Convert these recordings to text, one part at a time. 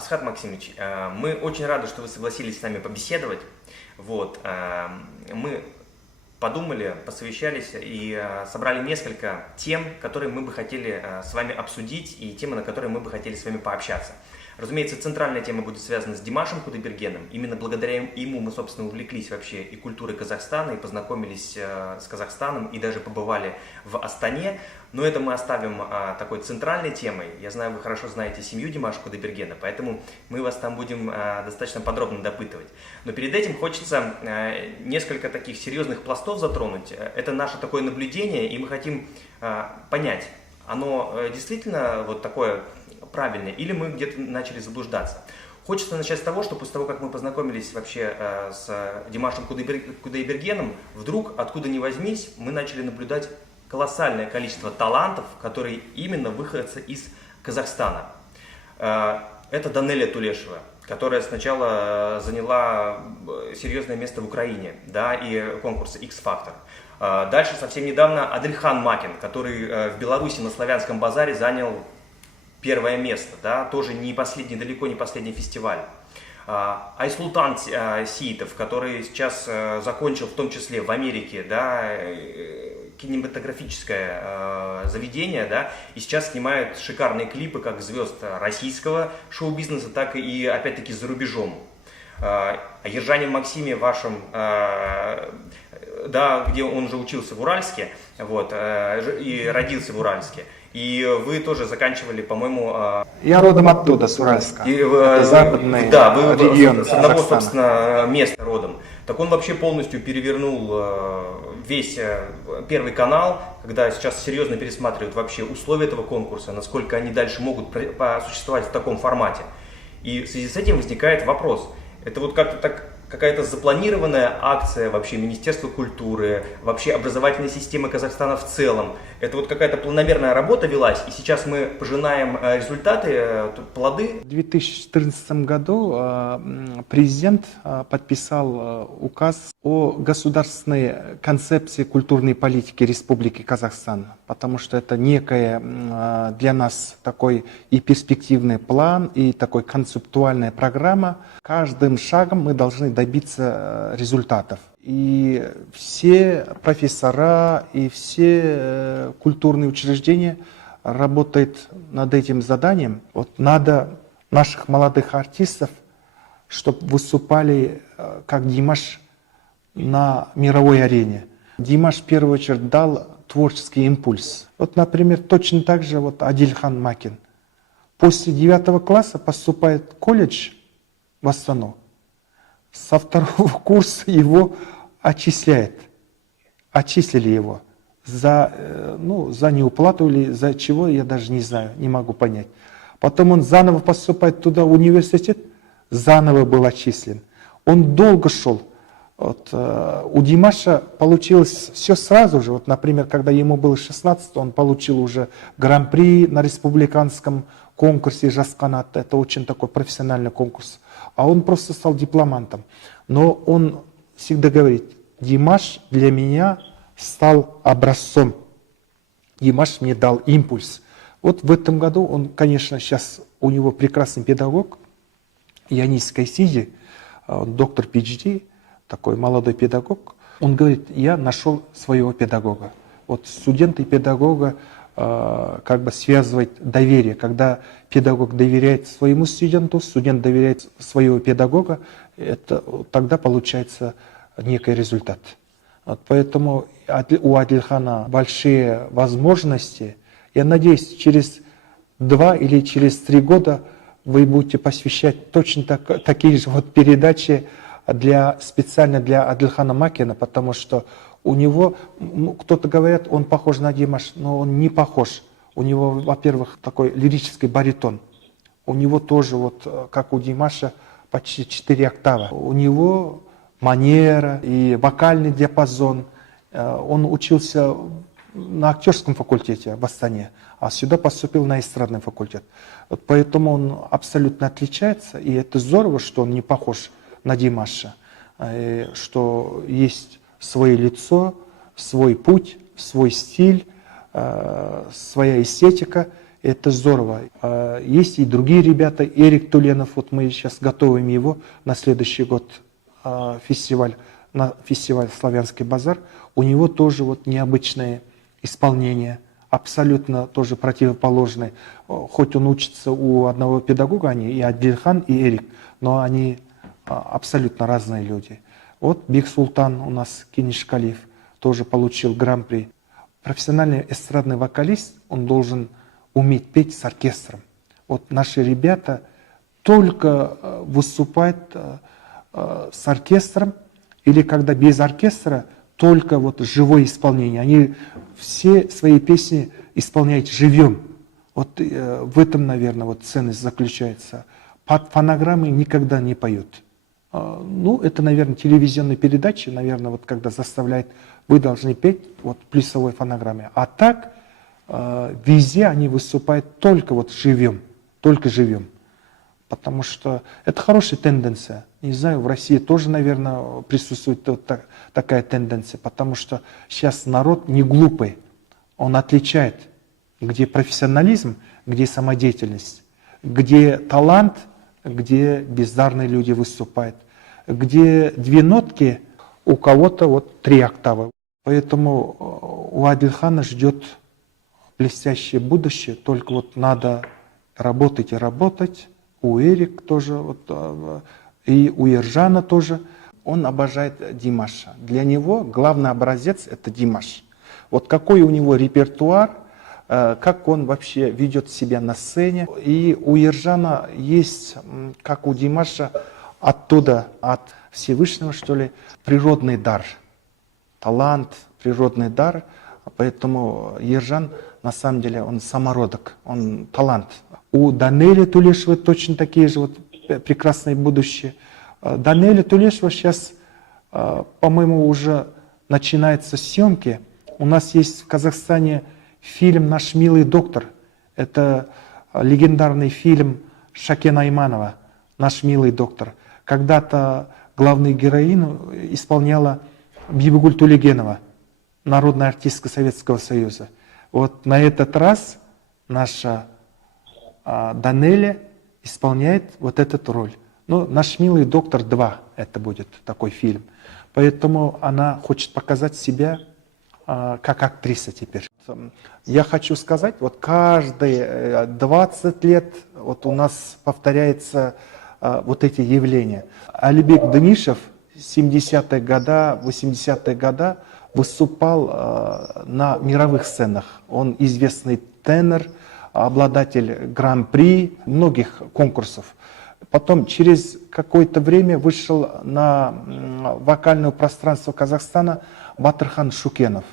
Асхат Максимович, мы очень рады, что вы согласились с нами побеседовать. Вот, мы подумали, посовещались и собрали несколько тем, которые мы бы хотели с вами обсудить, и темы, на которые мы бы хотели с вами пообщаться. Разумеется, центральная тема будет связана с Димашем Кудайбергеном. Именно благодаря ему мы, собственно, увлеклись вообще и культурой Казахстана, и познакомились с Казахстаном, и даже побывали в Астане. Но это мы оставим такой центральной темой. Я знаю, вы хорошо знаете семью Димаша Кудайбергена, поэтому мы вас там будем достаточно подробно допытывать. Но перед этим хочется несколько таких серьезных пластов затронуть. Это наше такое наблюдение, и мы хотим понять, оно действительно вот такое правильное, или мы где-то начали заблуждаться. Хочется начать с того, что после того, как мы познакомились вообще с Димашем Кудайбергеном, вдруг, откуда ни возьмись, мы начали наблюдать колоссальное количество талантов, которые именно выходцы из Казахстана. Это Данелия Тулешева, которая сначала заняла серьезное место в Украине, да, и конкурса X-Factor. Дальше совсем недавно Адельхан Макин, который в Беларуси на Славянском базаре занял первое место, да, тоже не последний, далеко не последний фестиваль. Айсултан Сиитов, который сейчас закончил в том числе в Америке, да, кинематографическое заведение, да, и сейчас снимает шикарные клипы как звезд российского шоу-бизнеса, так и опять-таки за рубежом. О Ержане Максиме вашем, да, где он же учился в Уральске, вот, и родился в Уральске. И вы тоже заканчивали, по-моему... Я родом оттуда, с Уральска. Это западный регион с одного, собственно, места родом. Так он вообще полностью перевернул весь Первый канал, когда сейчас серьезно пересматривают вообще условия этого конкурса, насколько они дальше могут существовать в таком формате. И в связи с этим возникает вопрос. Это вот как-то так... Какая-то запланированная акция вообще Министерства культуры, вообще образовательной системы Казахстана в целом. Это вот какая-то планомерная работа велась, и сейчас мы пожинаем результаты, плоды. В 2014 году президент подписал указ о государственной концепции культурной политики Республики Казахстан, потому что это некая для нас такой и перспективный план, и такой концептуальная программа. Каждым шагом мы должны добиться результатов. И все профессора, и все культурные учреждения работают над этим заданием. Вот надо наших молодых артистов, чтобы выступали как Димаш на мировой арене. Димаш в первую очередь дал творческий импульс. Вот, например, точно так же вот Адельхан Макин. После 9 класса поступает в колледж в Астану. Со 2-го курса его отчисляют. Отчислили его за неуплату или за чего, я даже не знаю, не могу понять. Потом он заново поступает туда, в университет, заново был отчислен. Он долго шел. Вот, у Димаша получилось все сразу же. Вот, например, когда ему было 16, он получил уже гран-при на республиканском конкурсе «Жасканат». Это очень такой профессиональный конкурс. А он просто стал дипломантом. Но он всегда говорит: Димаш для меня стал образцом. Димаш мне дал импульс. Вот в этом году он, конечно, сейчас у него прекрасный педагог, Янис Кайсиди, доктор PhD, такой молодой педагог. Он говорит: я нашел своего педагога. Вот студента и педагога как бы связывает доверие. Когда педагог доверяет своему студенту, студент доверяет своего педагога, это, тогда получается некий результат. Вот поэтому у Адельхана большие возможности. Я надеюсь, через 2 или через 3 года вы будете посвящать точно такие же вот передачи специально для Адельхана Макина, потому что у него, кто-то говорит, он похож на Димаш, но он не похож. У него, во-первых, такой лирический баритон. У него тоже, вот, как у Димаша, почти 4 октавы. У него манера и вокальный диапазон. Он учился на актерском факультете в Астане, а сюда поступил на эстрадный факультет. Вот поэтому он абсолютно отличается, и это здорово, что он не похож на Димаша, что есть свое лицо, свой путь, свой стиль, своя эстетика. Это здорово. Есть и другие ребята. Эрик Туленов, вот мы сейчас готовим его на следующий год фестиваль, на фестиваль «Славянский базар». У него тоже вот необычное исполнение, абсолютно тоже противоположное. Хоть он учится у одного педагога, они и Адильхан, и Эрик, но они абсолютно разные люди. Вот Биг Султан у нас, Кинишкалиев, тоже получил гран-при. Профессиональный эстрадный вокалист, он должен уметь петь с оркестром. Вот наши ребята только выступают с оркестром, или когда без оркестра, только вот живое исполнение. Они все свои песни исполняют живьем. Вот в этом, наверное, вот ценность заключается. Под фонограммы никогда не поют. Ну, это, наверное, телевизионные передачи, наверное, вот когда заставляют, вы должны петь вот в плюсовой фонограмме. А так, везде они выступают только вот живьем, только живьем. Потому что это хорошая тенденция. Не знаю, в России тоже, наверное, присутствует вот такая тенденция, потому что сейчас народ не глупый. Он отличает, где профессионализм, где самодеятельность, где талант, где бездарные люди выступают, где две нотки, у кого-то вот 3 октавы. Поэтому у Адильхана ждет блестящее будущее, только вот надо работать и работать. У Эрик тоже, вот, и у Ержана тоже. Он обожает Димаша. Для него главный образец – это Димаш. Вот какой у него репертуар, как он вообще ведет себя на сцене. И у Ержана есть, как у Димаша, оттуда, от Всевышнего, что ли, природный дар. Талант, природный дар. Поэтому Ержан, на самом деле, он самородок, он талант. У Данели Тулешева точно такие же вот прекрасные будущее. Данели Тулешева сейчас, по-моему, уже начинаются съемки. У нас есть в Казахстане фильм «Наш милый доктор». Это легендарный фильм Шакена Айманова «Наш милый доктор». Когда-то главную героиню исполняла Бибигуль Тулегенова, народная артистка Советского Союза. Вот на этот раз наша Данеля исполняет вот эту роль. Ну, «Наш милый доктор 2» это будет такой фильм. Поэтому она хочет показать себя как актриса теперь. Я хочу сказать, вот каждые 20 лет вот у нас повторяется вот эти явления. Алибек Данишев 70-е годы, 80-е годы выступал на мировых сценах. Он известный тенор, обладатель гран-при многих конкурсов. Потом через какое-то время вышел на вокальное пространство Казахстана Батырхан Шукенов.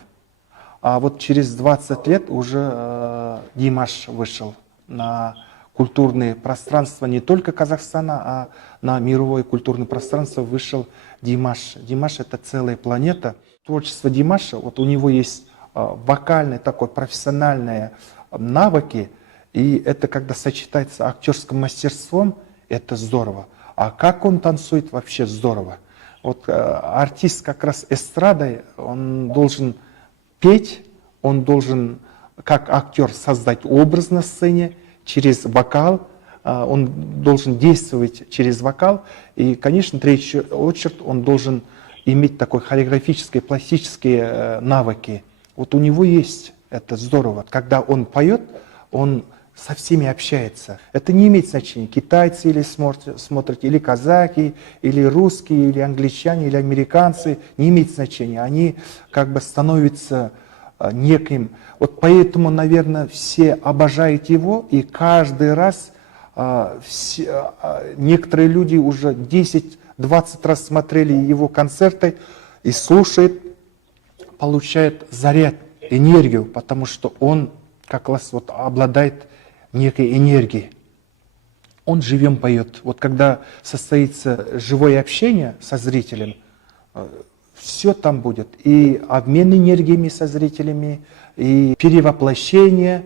А вот через 20 лет уже Димаш вышел на культурное пространство не только Казахстана, а на мировое культурное пространство вышел Димаш. Димаш — это целая планета. Творчество Димаша, вот у него есть вокальные, такой профессиональные навыки, и это когда сочетается актерским мастерством, это здорово. А как он танцует, вообще здорово. Вот артист как раз эстрадой, он должен петь, он должен как актер создать образ на сцене через вокал, он должен действовать через вокал, и, конечно, в третью очередь он должен иметь такой хореографические, пластические навыки. Вот у него есть, это здорово. Когда он поет, он со всеми общается. Это не имеет значения, китайцы или смотрят, или казахи, или русские, или англичане, или американцы, не имеет значения. Они как бы становятся неким. Вот поэтому, наверное, все обожают его, и каждый раз некоторые люди уже 10-20 раз смотрели его концерты и слушают, получают заряд, энергию, потому что он как раз вот обладает некой энергией. Он живем поет. Вот когда состоится живое общение со зрителем, все там будет. И обмен энергиями со зрителями, и перевоплощение.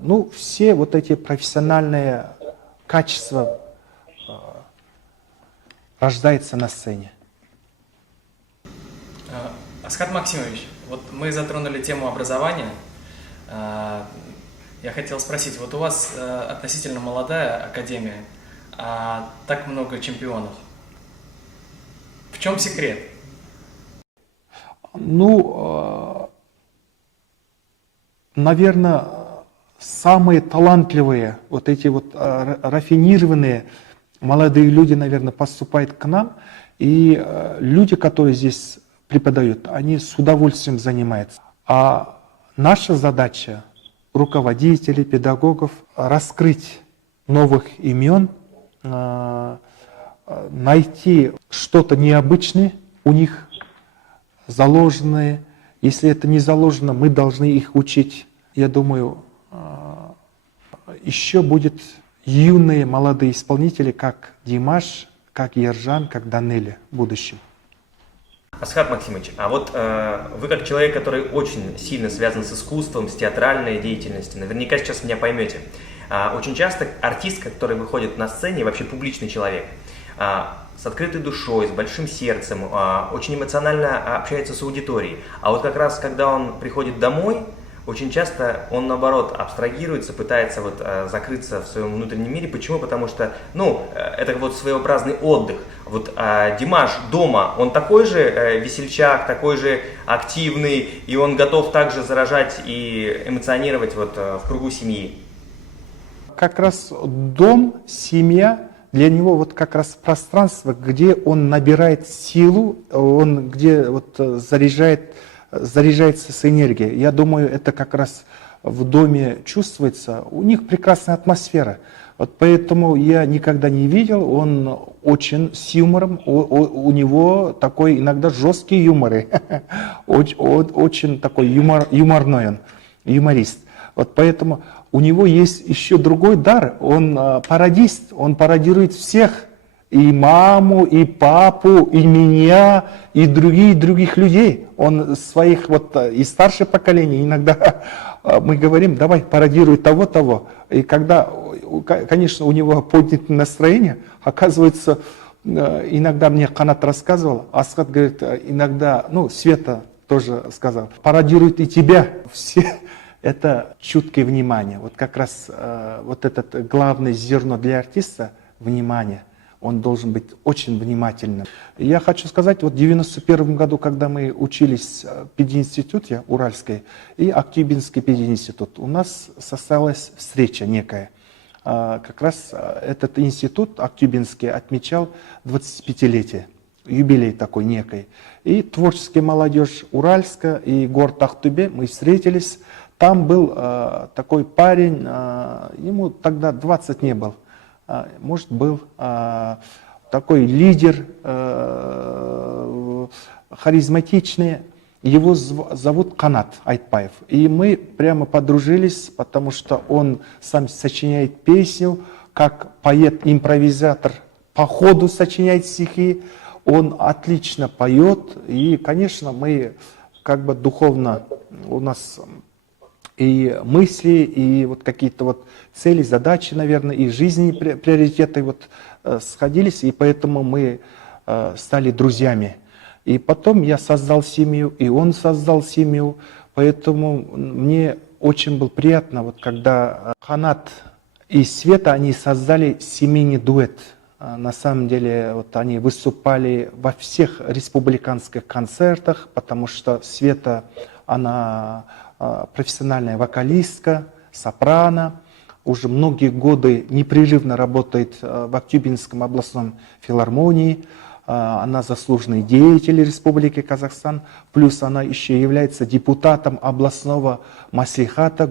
Ну, все вот эти профессиональные качества рождаются на сцене. Асхат Максимович, вот мы затронули тему образования. Я хотел спросить, вот у вас относительно молодая академия, а так много чемпионов. В чем секрет? Ну, наверное, самые талантливые, вот эти вот рафинированные молодые люди, наверное, поступают к нам, и люди, которые здесь преподают, они с удовольствием занимаются. А наша задача, руководителей, педагогов, раскрыть новых имен, найти что-то необычное у них, заложенное. Если это не заложено, мы должны их учить. Я думаю, еще будет юные молодые исполнители, как Димаш, как Ержан, как Данелия в будущем. Асхат Максимович, а вот вы как человек, который очень сильно связан с искусством, с театральной деятельностью, наверняка сейчас меня поймете. Очень часто артист, который выходит на сцене, вообще публичный человек, с открытой душой, с большим сердцем, очень эмоционально общается с аудиторией. А вот как раз, когда он приходит домой, очень часто он, наоборот, абстрагируется, пытается вот закрыться в своем внутреннем мире. Почему? Потому что, это вот своеобразный отдых. Вот Димаш дома, он такой же весельчак, такой же активный, и он готов также заражать и эмоционировать вот в кругу семьи. Как раз дом, семья, для него вот как раз пространство, где он набирает силу, он где вот заряжается с энергией. Я думаю, это как раз в доме чувствуется. У них прекрасная атмосфера. Вот поэтому я никогда не видел, он очень с юмором, у него такой иногда жесткий юмор, очень такой юморной он, юморист. Вот поэтому у него есть еще другой дар, он пародист, он пародирует всех, и маму, и папу, и меня, и других людей. Он своих вот и старшее поколение, иногда мы говорим, давай пародируй того. И когда, конечно, у него поднятое настроение, оказывается, иногда мне Канат рассказывал, Асхат говорит, иногда, Света тоже сказал, пародирует и тебя все. Это чуткое внимание. Вот как раз вот это главное зерно для артиста – внимание. Он должен быть очень внимательным. Я хочу сказать, вот в 1991 году, когда мы учились в пединституте Уральской и Актюбинский пединститут, у нас состоялась встреча некая. Как раз этот институт Актюбинский отмечал 25-летие, юбилей такой некой. И творческая молодежь Уральска и город Актубе, мы встретились. Там был такой парень, ему тогда 20 не был. Может, был такой лидер, харизматичный, его зовут Канат Айтпаев. И мы прямо подружились, потому что он сам сочиняет песню, как поэт-импровизатор, по ходу сочиняет стихи, он отлично поет, и, конечно, мы как бы духовно, у нас и мысли, и вот какие-то вот цели, задачи, наверное, и жизни, приоритеты вот сходились, и поэтому мы стали друзьями. И потом я создал семью, и он создал семью, поэтому мне очень было приятно, вот когда Канат и Света, они создали семейный дуэт. На самом деле вот они выступали во всех республиканских концертах, потому что Света, она профессиональная вокалистка, сопрано, уже многие годы непрерывно работает в Актюбинском областном филармонии. Она заслуженный деятель Республики Казахстан, плюс она еще является депутатом областного маслихата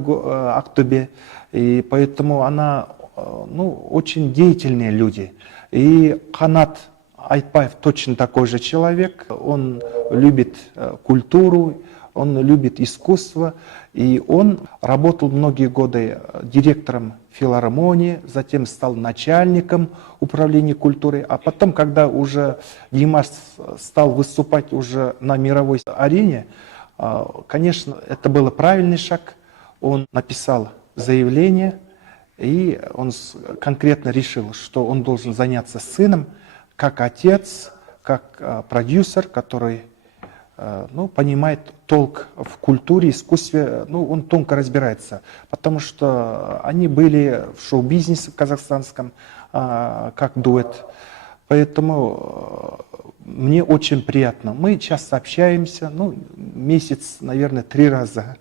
Актубе, и поэтому она, очень деятельные люди. И Канат Айтпаев точно такой же человек, он любит культуру, он любит искусство, и он работал многие годы директором филармонии, затем стал начальником управления культурой, а потом, когда уже Димаш стал выступать уже на мировой арене, конечно, это был правильный шаг, он написал заявление, и он конкретно решил, что он должен заняться сыном, как отец, как продюсер, который ну, понимает толк в культуре, искусстве, ну, он тонко разбирается, потому что они были в шоу-бизнесе казахстанском, как дуэт. Поэтому мне очень приятно. Мы часто общаемся, ну, месяц, наверное, 3 раза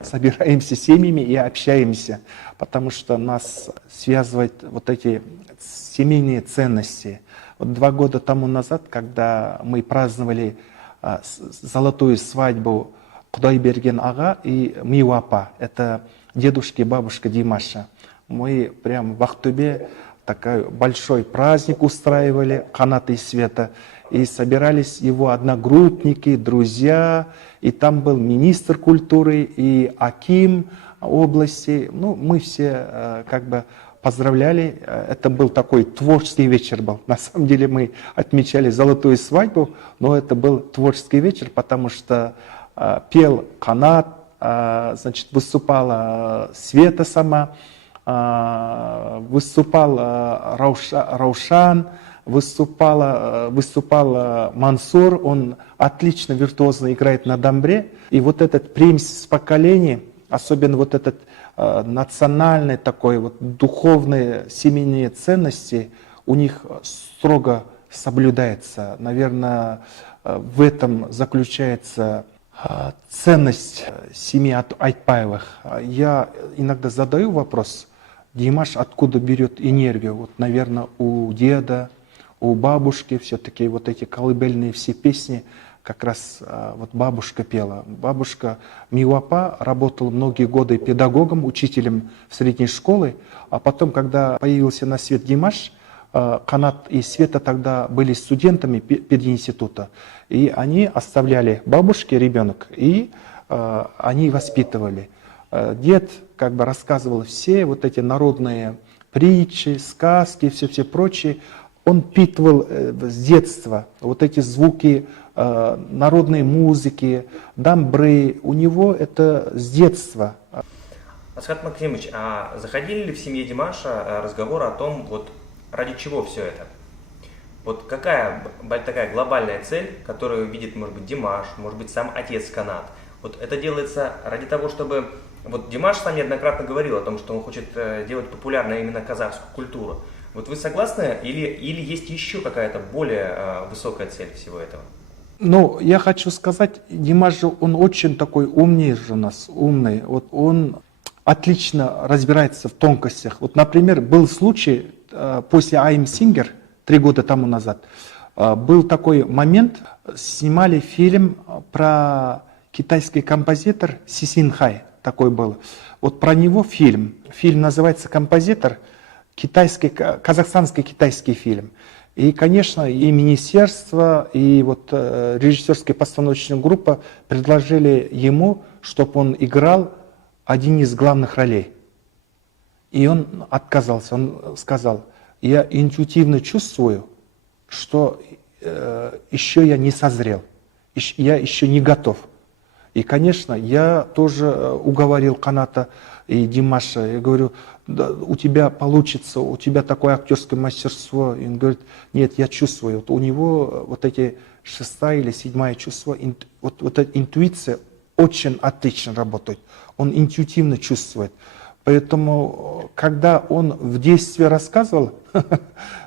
собираемся семьями и общаемся, потому что нас связывают вот эти семейные ценности. Вот 2 года тому назад, когда мы праздновали золотую свадьбу Кудайберген ага и Миу апа, это дедушка и бабушка Димаша, мы прям в Ахтубе такой большой праздник устраивали, Канат и Света, и собирались его одногруппники, друзья, и там был министр культуры и аким области. Ну, мы все как бы поздравляли. Это был такой творческий вечер был. На самом деле мы отмечали золотую свадьбу, но это был творческий вечер, потому что пел Канат, значит, выступала Света сама, выступал Раушан, выступал Мансур, он отлично, виртуозно играет на дамбре. И вот этот примесь поколений, особенно вот этот национальный такой, вот духовные семейные ценности, у них строго соблюдается. Наверное, в этом заключается ценность семьи Айтбаевых. Я иногда задаю вопрос, Димаш откуда берет энергию? Вот, наверное, у деда, у бабушки все-таки вот эти колыбельные все песни как раз вот бабушка пела. Бабушка Миу апа работала многие годы педагогом, учителем в средней школе, а потом, когда появился на свет Димаш, Канат и Света тогда были студентами пединститута, и они оставляли бабушке ребенок, и они воспитывали. Дед как бы рассказывал все вот эти народные притчи, сказки, все прочее. Он впитывал с детства вот эти звуки народной музыки, дамбры. У него это с детства. Асхат Максимович, а заходили ли в семье Димаша разговоры о том, вот ради чего все это? Вот какая такая глобальная цель, которую видит, может быть, Димаш, может быть, сам отец Канат? Вот это делается ради того, чтобы... Вот Димаш сам неоднократно говорил о том, что он хочет делать популярной именно казахскую культуру. Вот вы согласны или есть еще какая-то более высокая цель всего этого? Ну, я хочу сказать, Димаш же, он очень такой умный же у нас, умный. Вот он отлично разбирается в тонкостях. Вот, например, был случай после I'm Singer 3 года тому назад. Был такой момент, снимали фильм про китайский композитор Си Синхай, такой был. Вот про него фильм. Фильм называется «Композитор», казахстанский китайский фильм. И, конечно, и министерство, и вот режиссерская постановочная группа предложили ему, чтобы он играл один из главных ролей. И он отказался, он сказал, я интуитивно чувствую, что еще я не созрел, я еще не готов. И, конечно, я тоже уговорил Каната и Димаша, я говорю, да, у тебя получится, у тебя такое актерское мастерство. И он говорит, нет, я чувствую, вот у него вот эти 6-е или 7-е чувство, вот эта интуиция очень отлично работает, он интуитивно чувствует. Поэтому, когда он в детстве рассказывал,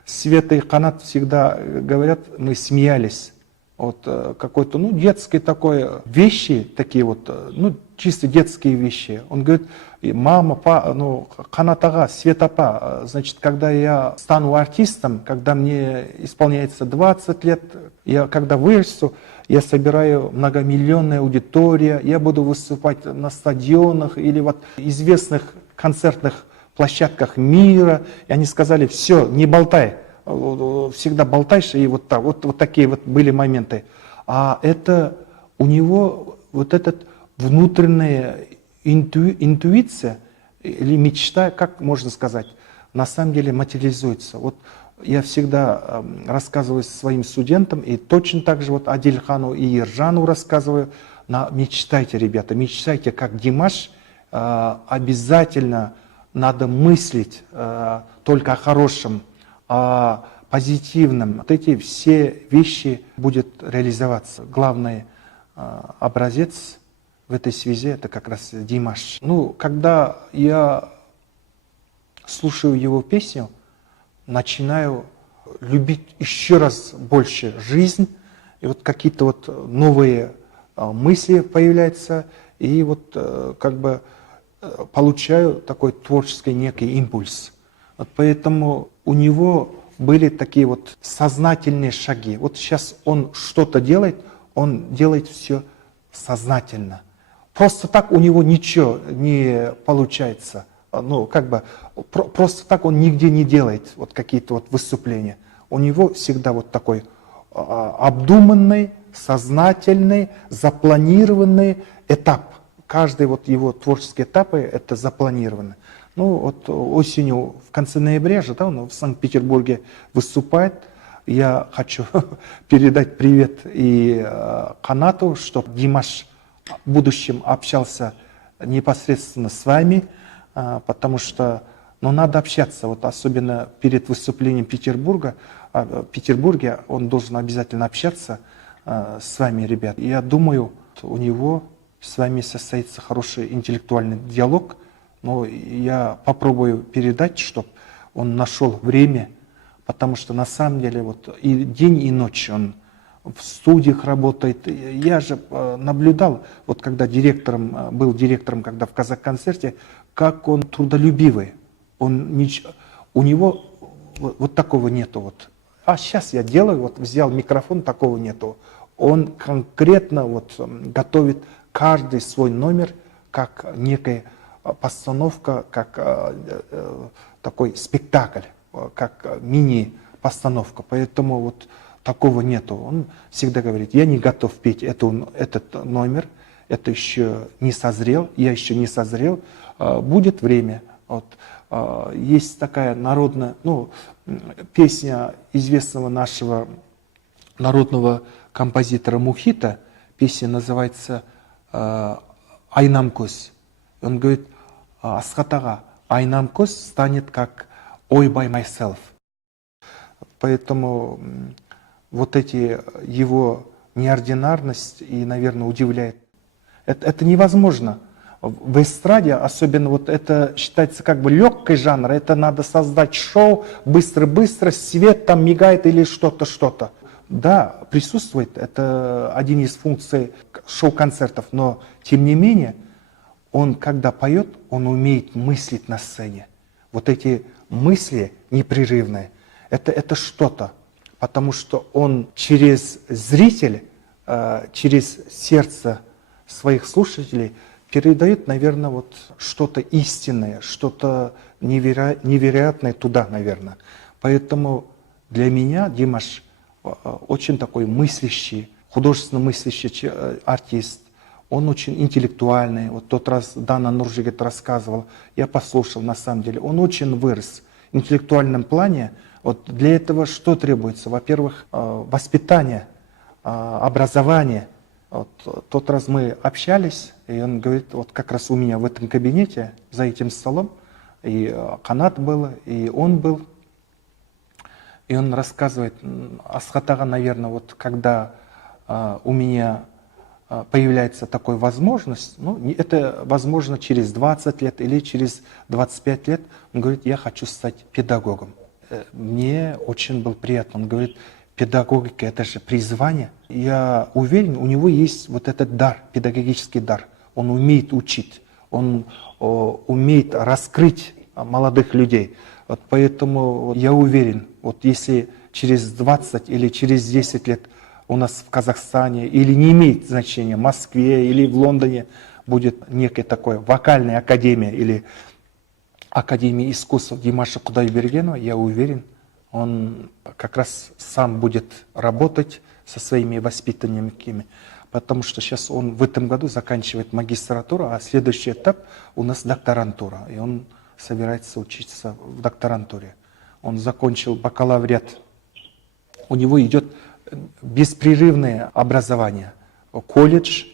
Света и Канат всегда говорят, мы смеялись. Вот какой-то, ну, детские такой вещи, такие вот, ну, чисто детские вещи. Он говорит, мама, ну, Канат ага, Света апа, значит, когда я стану артистом, когда мне исполняется 20 лет, я когда вырасту, я собираю многомиллионную аудиторию, я буду выступать на стадионах или вот известных концертных площадках мира. И они сказали, все, не болтай. Всегда болтаешь, и вот, так, вот такие вот были моменты. А это у него вот этот внутренняя интуиция или мечта, как можно сказать, на самом деле материализуется. Вот я всегда рассказываю своим студентам, и точно так же вот Адильхану и Ержану рассказываю, мечтайте, ребята, мечтайте, как Димаш, обязательно надо мыслить только о хорошем, позитивном. Вот эти все вещи будут реализоваться. Главное, образец в этой связи это как раз Димаш. Ну, когда я слушаю его песню, начинаю любить еще раз больше жизнь, и вот какие-то вот новые мысли появляются, и вот как бы получаю такой творческий некий импульс. Вот поэтому у него были такие вот сознательные шаги. Вот сейчас он что-то делает, он делает все сознательно. Просто так у него ничего не получается. Ну, как бы, просто так он нигде не делает вот какие-то вот выступления. У него всегда вот такой обдуманный, сознательный, запланированный этап. Каждый вот его творческие этапы это запланировано. Ну, вот осенью, в конце ноября же, да, он в Санкт-Петербурге выступает. Я хочу передать привет и Канату, чтобы Димаш в будущем общался непосредственно с вами, потому что ну, надо общаться, вот особенно перед выступлением Петербурга. В Петербурге он должен обязательно общаться с вами, ребят. Я думаю, у него с вами состоится хороший интеллектуальный диалог, но я попробую передать, чтобы он нашел время, потому что на самом деле вот и день, и ночь он в студиях работает. Я же наблюдал, вот когда был директором, когда в Казах-концерте, как он трудолюбивый. У него вот такого нету. Вот. А сейчас я делаю, вот взял микрофон, такого нету. Он конкретно вот готовит каждый свой номер, как некая постановка, как такой спектакль, как мини-постановка. Поэтому вот такого нету. Он всегда говорит, я не готов петь этот номер, это еще не созрел, я еще не созрел, будет время. Вот. Есть такая народная, ну, песня известного нашего народного композитора Мухита, песня называется «Айнамкөз». Он говорит, Асхатага, Айнамкөз станет как «Ой by myself». Поэтому вот эти его неординарность и, наверное, удивляет. Это невозможно. В эстраде, особенно вот это считается как бы легкой жанр, это надо создать шоу, быстро-быстро, свет там мигает или что-то. Да, присутствует, это один из функций шоу-концертов, но тем не менее, он когда поет, он умеет мыслить на сцене. Вот эти мысли непрерывные, это что-то, потому что он через зрителя, через сердце своих слушателей передает, наверное, вот что-то истинное, что-то невероятное туда, наверное. Поэтому для меня Димаш очень такой мыслящий, художественно мыслящий артист. Он очень интеллектуальный. Вот тот раз Дана Нуржигет рассказывал, я послушал на самом деле. Он очень вырос в интеллектуальном плане. Вот для этого что требуется? Во-первых, воспитание, образование. Вот, тот раз мы общались, и он говорит, вот как раз у меня в этом кабинете, за этим столом, и Канат был, и он был. И он рассказывает, Асхатага, наверное, вот когда у меня появляется такая возможность, ну, это возможно через 20 лет или через 25 лет, он говорит, я хочу стать педагогом. Мне очень было приятно. Он говорит, педагогика это же призвание. Я уверен, у него есть вот этот дар, педагогический дар. Он умеет учить, он умеет раскрыть молодых людей. Вот поэтому я уверен, вот если через 20 или через 10 лет у нас в Казахстане, или не имеет значения, в Москве или в Лондоне будет некая такая вокальная академия или академия искусств Димаша Кудайбергенова, я уверен, он как раз сам будет работать со своими воспитанниками, потому что сейчас он в этом году заканчивает магистратуру, а следующий этап у нас докторантура, и он собирается учиться в докторантуре. Он закончил бакалавриат, у него идет беспрерывное образование. Колледж,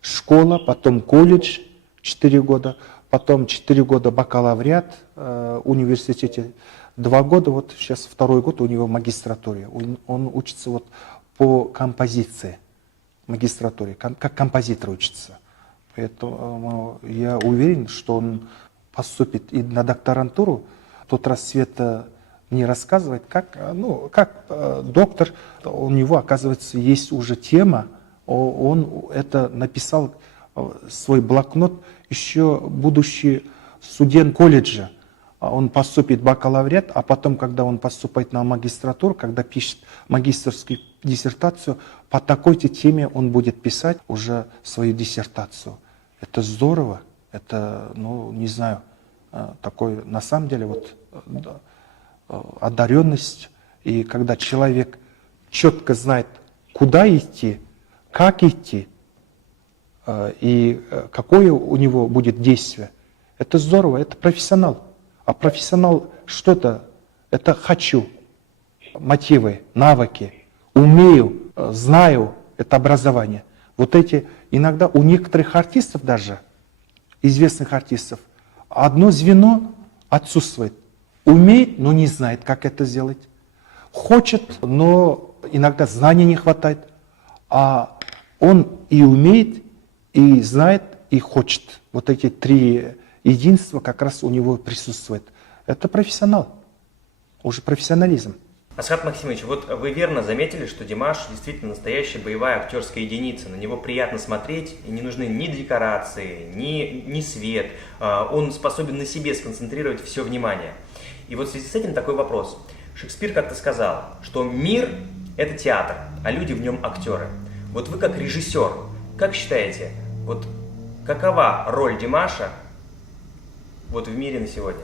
школа, потом колледж 4 года, потом 4 года бакалавриат в университете, 2 года, вот сейчас 2-й год у него в магистратуре. Он учится вот по композиции. в магистратуре, как композитор учится. Поэтому я уверен, что он поступит и на докторантуру. В тот раз Света мне рассказывает, как доктор, у него, оказывается, есть уже тема, он это написал свой блокнот, еще будущий студент колледжа. Он поступит в бакалавриат, а потом, когда он поступает на магистратуру, когда пишет магистерскую диссертацию, по такой-то теме он будет писать уже свою диссертацию. Это здорово, это, не знаю, такой, на самом деле, одаренность. И когда человек четко знает, куда идти, как идти, и какое у него будет действие, это здорово, это профессионал. А профессионал что-то, это хочу, мотивы, навыки, умею, знаю, это образование. Вот эти, иногда у некоторых артистов даже, известных артистов, одно звено отсутствует. Умеет, но не знает, как это сделать. Хочет, но иногда знаний не хватает. А он и умеет, и знает, и хочет. Вот эти три единства как раз у него присутствует. Это профессионал, уже профессионализм. Асхат Максимович, вот вы верно заметили, что Димаш действительно настоящая боевая актерская единица. На него приятно смотреть, и не нужны ни декорации, ни свет. Он способен на себе сконцентрировать все внимание. И вот в связи с этим такой вопрос. Шекспир как-то сказал, что мир – это театр, а люди в нем актеры. Вот вы как режиссер, как считаете, вот какова роль Димаша вот в мире на сегодня?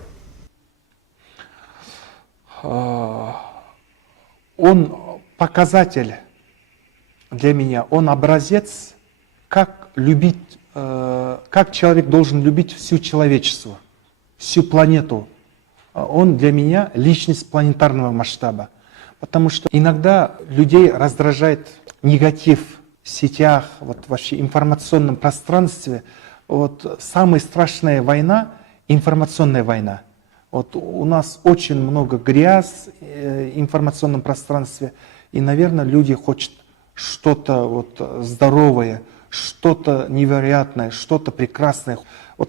Он показатель для меня, он образец, как любить, как человек должен любить всю человечество, всю планету. Он для меня личность планетарного масштаба. Потому что иногда людей раздражает негатив в сетях, вообще информационном пространстве. Самая страшная война – информационная война. У нас очень много грязи в информационном пространстве, и, наверное, люди хотят что-то здоровое, что-то невероятное, что-то прекрасное.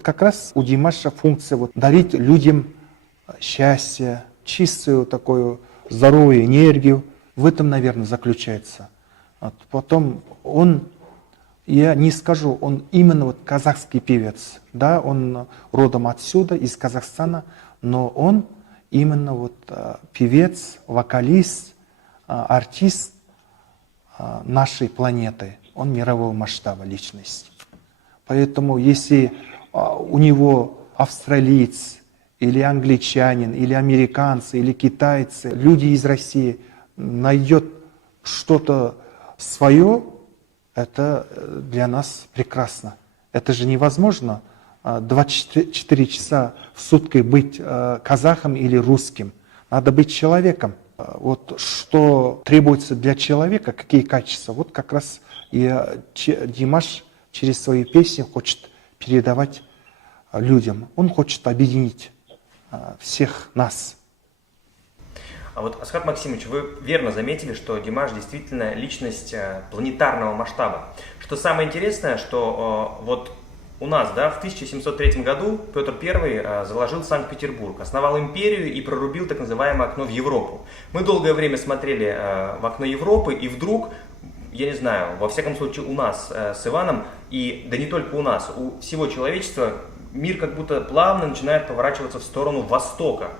Как раз у Димаша функция дарить людям счастье, чистую такую здоровую энергию. В этом, наверное, заключается. Потом я не скажу, он именно казахский певец. Да, он родом отсюда, из Казахстана, но он именно певец, вокалист, артист нашей планеты. Он мирового масштаба личность. Поэтому если у него австралиец, или англичанин, или американцы, или китайцы, люди из России найдет что-то свое, это для нас прекрасно. Это же невозможно 24 часа в сутки быть казахом или русским. Надо быть человеком. Что требуется для человека, какие качества, как раз и Димаш через свои песни хочет передавать людям. Он хочет объединить всех нас. А Асхат Максимович, вы верно заметили, что Димаш действительно личность планетарного масштаба. Что самое интересное, что у нас, в 1703 году Петр I заложил Санкт-Петербург, основал империю и прорубил так называемое окно в Европу. Мы долгое время смотрели в окно Европы, и вдруг, я не знаю, во всяком случае у нас с Иваном, и да не только у нас, у всего человечества, мир как будто плавно начинает поворачиваться в сторону Востока.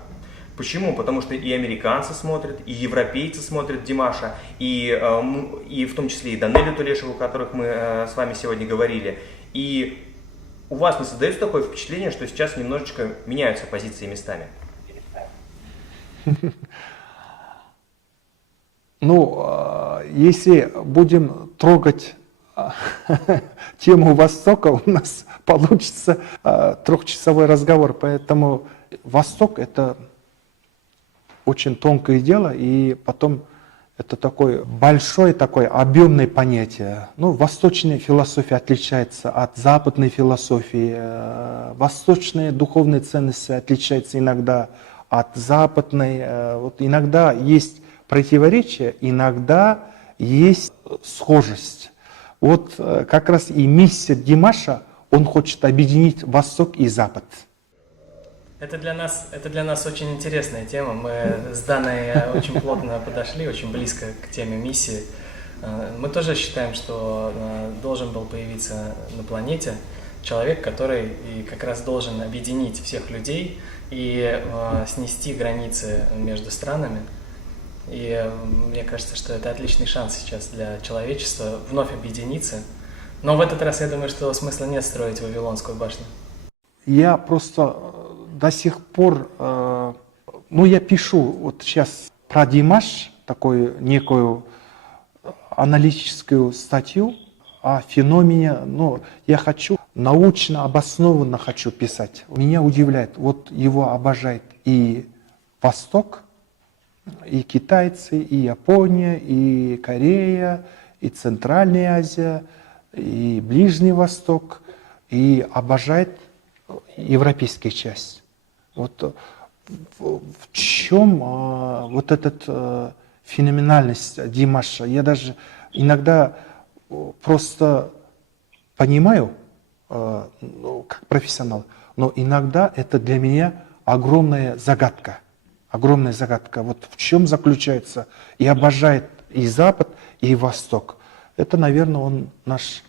Почему? Потому что и американцы смотрят, и европейцы смотрят Димаша, и в том числе и Данелию Тулешеву, о которых мы с вами сегодня говорили. И у вас не создается такое впечатление, что сейчас немножечко меняются позиции местами? Если будем трогать тему Востока, у нас получится трехчасовой разговор. Поэтому Восток – это очень тонкое дело, и потом это такое большое, такое объемное понятие. Восточная философия отличается от западной философии. Восточные духовные ценности отличаются иногда от западной. Иногда есть противоречия, иногда есть схожесть. Вот как раз и миссия Димаша, он хочет объединить Восток и Запад. Это для нас очень интересная тема. Мы с Даной очень плотно подошли, очень близко к теме миссии. Мы тоже считаем, что должен был появиться на планете человек, который и как раз должен объединить всех людей и снести границы между странами. И мне кажется, что это отличный шанс сейчас для человечества вновь объединиться. Но в этот раз я думаю, что смысла нет строить Вавилонскую башню. Я просто до сих пор, я пишу вот сейчас про Димаш, такую некую аналитическую статью о феномене, я хочу научно обоснованно хочу писать. Меня удивляет, вот его обожает и Восток, и китайцы, и Япония, и Корея, и Центральная Азия, и Ближний Восток, и обожает европейская часть. Вот в чем вот эта феноменальность Димаша? Я даже иногда просто понимаю, как профессионал, но иногда это для меня огромная загадка. Огромная загадка. Вот в чем заключается и обожает и Запад, и Восток. Это, наверное, он наш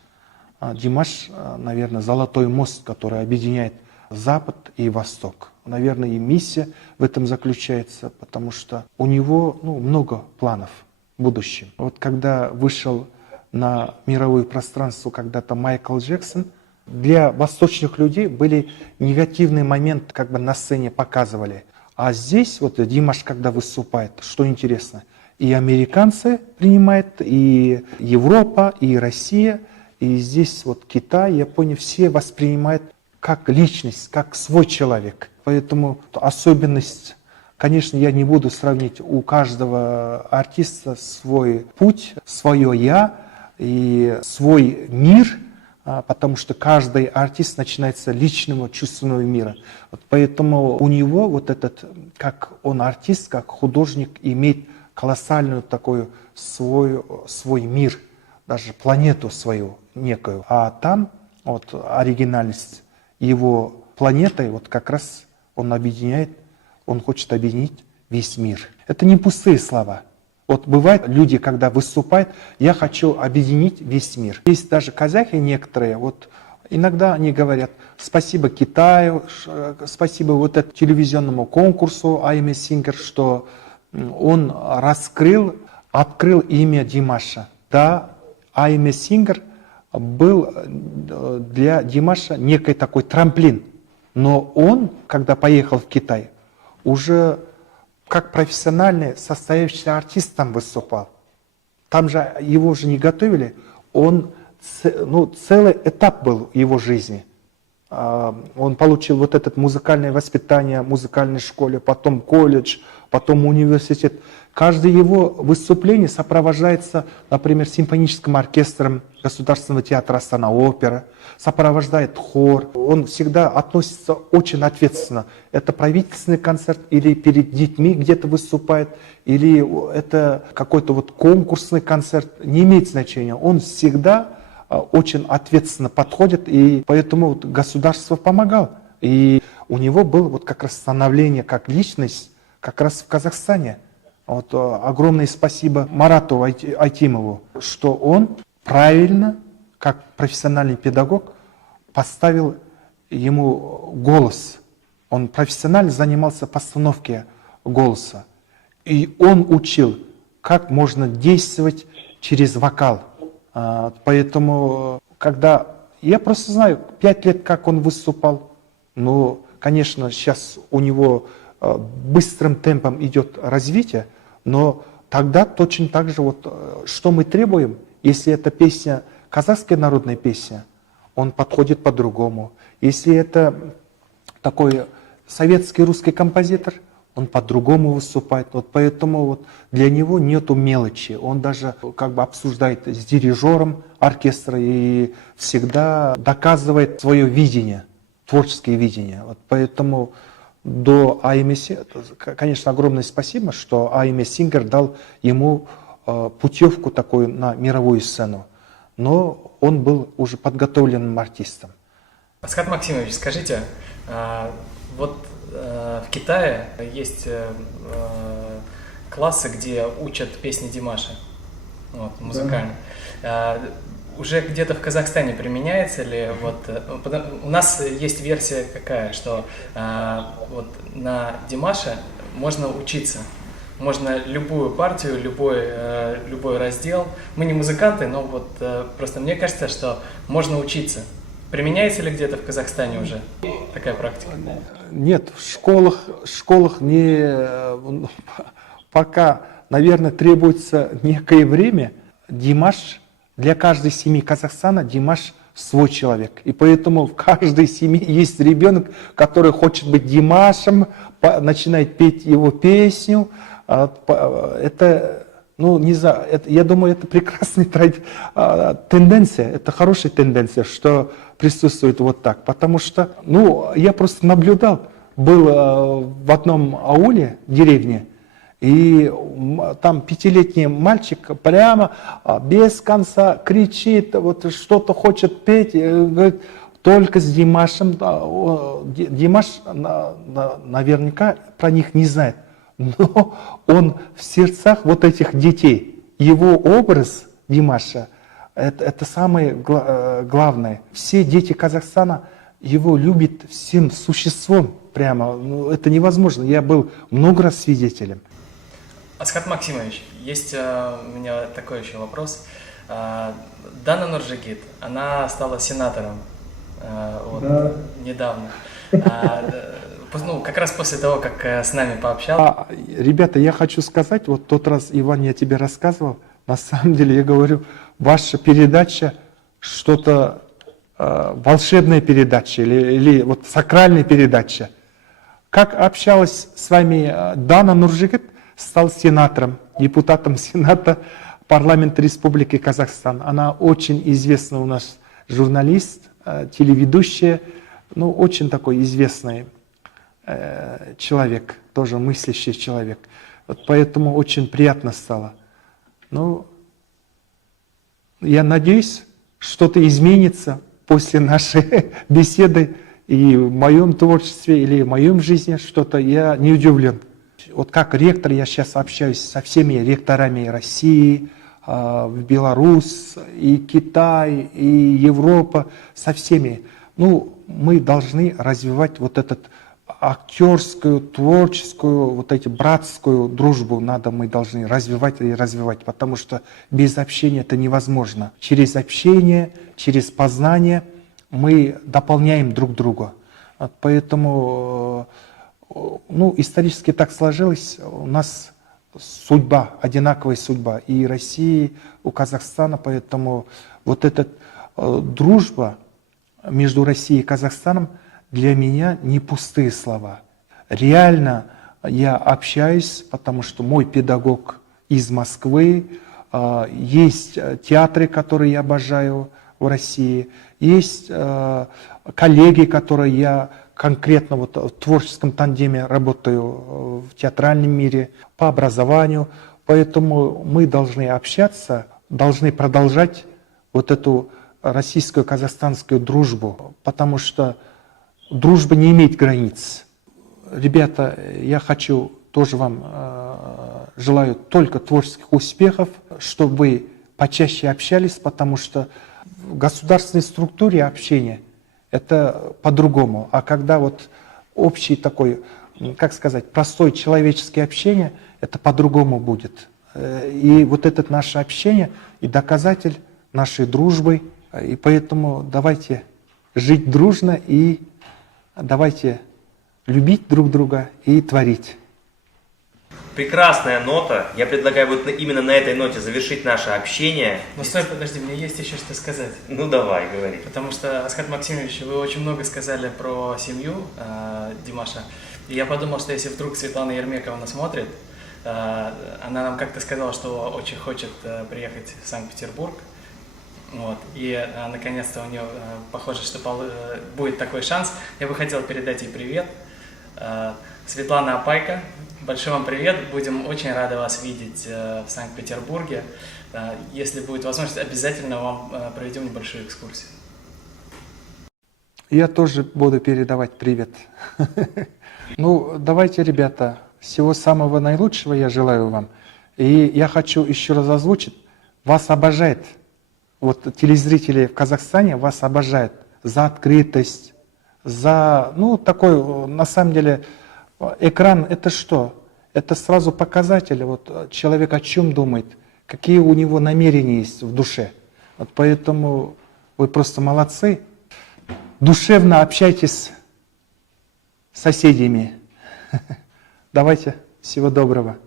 Димаш, наверное, золотой мост, который объединяет Запад и Восток. Наверное, и миссия в этом заключается, потому что у него много планов в будущем. Вот когда вышел на мировое пространство когда-то Майкл Джексон, для восточных людей были негативные моменты, как бы на сцене показывали. А здесь вот Димаш, когда выступает, что интересно, и американцы принимают, и Европа, и Россия, и здесь вот Китай, Япония, все воспринимают как личность, как свой человек. Поэтому особенность, конечно, я не буду сравнить, у каждого артиста свой путь, свое «я» и свой мир, потому что каждый артист начинается с личного чувственного мира. Вот поэтому у него вот этот, как он артист, как художник, имеет колоссальную такую свой мир, даже планету свою некую. А там вот оригинальность его планетой, вот как раз он объединяет, он хочет объединить весь мир. Это не пустые слова. Вот бывает, люди, когда выступают, я хочу объединить весь мир. Есть даже казахи некоторые, вот иногда они говорят, спасибо Китаю, спасибо вот этому телевизионному конкурсу I'm a Singer, что он открыл имя Димаша. Да, I'm a Singer был для Димаша некий такой трамплин. Но он, когда поехал в Китай, уже как профессиональный состоявшийся артист там выступал. Там же его уже не готовили. Он, целый этап был в его жизни. Он получил вот это музыкальное воспитание в музыкальной школе, потом колледж, потом университет. Каждое его выступление сопровождается, например, симфоническим оркестром Государственного театра Астана-Опера, сопровождает хор. Он всегда относится очень ответственно. Это правительственный концерт или перед детьми где-то выступает, или это какой-то вот конкурсный концерт. Не имеет значения. Он всегда очень ответственно подходит, и поэтому вот государство помогало. И у него было вот как раз становление как личность как раз в Казахстане. Вот огромное спасибо Марату Айтимову, что он правильно, как профессиональный педагог, поставил ему голос. Он профессионально занимался постановкой голоса. И он учил, как можно действовать через вокал. Поэтому, когда... Я просто знаю, 5 лет, как он выступал. Но, конечно, сейчас у него быстрым темпом идет развитие. Но тогда точно так же, вот, что мы требуем, если это песня, казахская народная песня, он подходит по-другому. Если это такой советский русский композитор, он по-другому выступает. Вот поэтому вот для него нету мелочи. Он даже как бы обсуждает с дирижером оркестра и всегда доказывает свое видение, творческое видение. Вот поэтому до I'm a Singer, конечно, огромное спасибо, что I'm a Singer дал ему путевку такую на мировую сцену. но он был уже подготовленным артистом. Асхат Максимович, скажите, вот в Китае есть классы, где учат песни Димаша, вот, музыкально. Да. Уже где-то в Казахстане применяется ли? Вот, у нас есть версия какая, что вот на Димаша можно учиться. Можно любую партию, любой раздел. Мы не музыканты, но вот просто мне кажется, что можно учиться. Применяется ли где-то в Казахстане уже такая практика? Нет, в школах не, пока, наверное, требуется некое время. Димаш, для каждой семьи Казахстана Димаш свой человек. И поэтому в каждой семье есть ребенок, который хочет быть Димашем, начинает петь его песню. Это, ну, не знаю, я думаю, это прекрасная тенденция, это хорошая тенденция, что присутствует вот так. Потому что, ну, я просто наблюдал, был в одном ауле, деревне, и там 5-летний мальчик прямо без конца кричит, вот что-то хочет петь, говорит, только с Димашем. Димаш наверняка про них не знает. Но он в сердцах вот этих детей, его образ Димаша, это самое главное. Все дети Казахстана его любят всем существом прямо. Ну, это невозможно. Я был много раз свидетелем. Асхат Максимович, есть у меня такой еще вопрос. Дана Нуржигит, она стала сенатором вот, недавно. Ну, как раз после того, как с нами пообщался. Ребята, я хочу сказать, вот тот раз, Иван, я тебе рассказывал, на самом деле, я говорю, ваша передача что-то, волшебная передача или вот сакральная передача. Как общалась с вами Дана Нуржигит, стал сенатором, депутатом Сената парламента Республики Казахстан. Она очень известна у нас журналист, телеведущая, ну, очень такой известный человек, тоже мыслящий человек. Вот поэтому очень приятно стало. Ну, я надеюсь, что-то изменится после нашей беседы и в моем творчестве или в моем жизни что-то, я не удивлен. Вот как ректор я сейчас общаюсь со всеми ректорами России, в Беларусь, и Китай, и Европа, со всеми. Ну, мы должны развивать вот этот актерскую, творческую, вот эти братскую дружбу мы должны развивать и развивать, потому что без общения это невозможно. Через общение, через познание мы дополняем друг друга. Поэтому, ну, исторически так сложилось, у нас судьба, одинаковая судьба и России, у Казахстана, поэтому вот эта дружба между Россией и Казахстаном для меня не пустые слова. Реально я общаюсь, потому что мой педагог из Москвы, есть театры, которые я обожаю в России, есть коллеги, которые я конкретно вот в творческом тандеме работаю в театральном мире, по образованию. Поэтому мы должны общаться, должны продолжать вот эту российскую казахстанскую дружбу, потому что дружба не имеет границ. Ребята, я хочу тоже вам желаю только творческих успехов, чтобы вы почаще общались, потому что в государственной структуре общения это по-другому. А когда вот общий такой, как сказать, простое человеческое общение, это по-другому будет. И вот это наше общение и доказатель нашей дружбы. И поэтому давайте жить дружно и давайте любить друг друга и творить. Прекрасная нота. Я предлагаю вот именно на этой ноте завершить наше общение. Но стой, подожди, мне есть еще что сказать. Ну давай, говори. Потому что, Асхат Максимович, вы очень много сказали про семью Димаша. И я подумал, что если вдруг Светлана Ермекова смотрит, она нам как-то сказала, что очень хочет приехать в Санкт-Петербург. Вот. И наконец-то у нее похоже, что будет такой шанс. Я бы хотел передать ей привет. Светлана Апайка, Большой вам привет. Будем очень рады вас видеть в Санкт-Петербурге. Если будет возможность, обязательно вам проведем небольшую экскурсию. Я тоже буду передавать привет. Ну, давайте, ребята, всего самого наилучшего я желаю вам. И я хочу еще раз озвучить, вас обожает, вот телезрители в Казахстане вас обожают за открытость, за, ну, такой, на самом деле, экран это что? Это сразу показатель, вот человек о чем думает, какие у него намерения есть в душе. Вот поэтому вы просто молодцы. Душевно общайтесь с соседями. Давайте, всего доброго.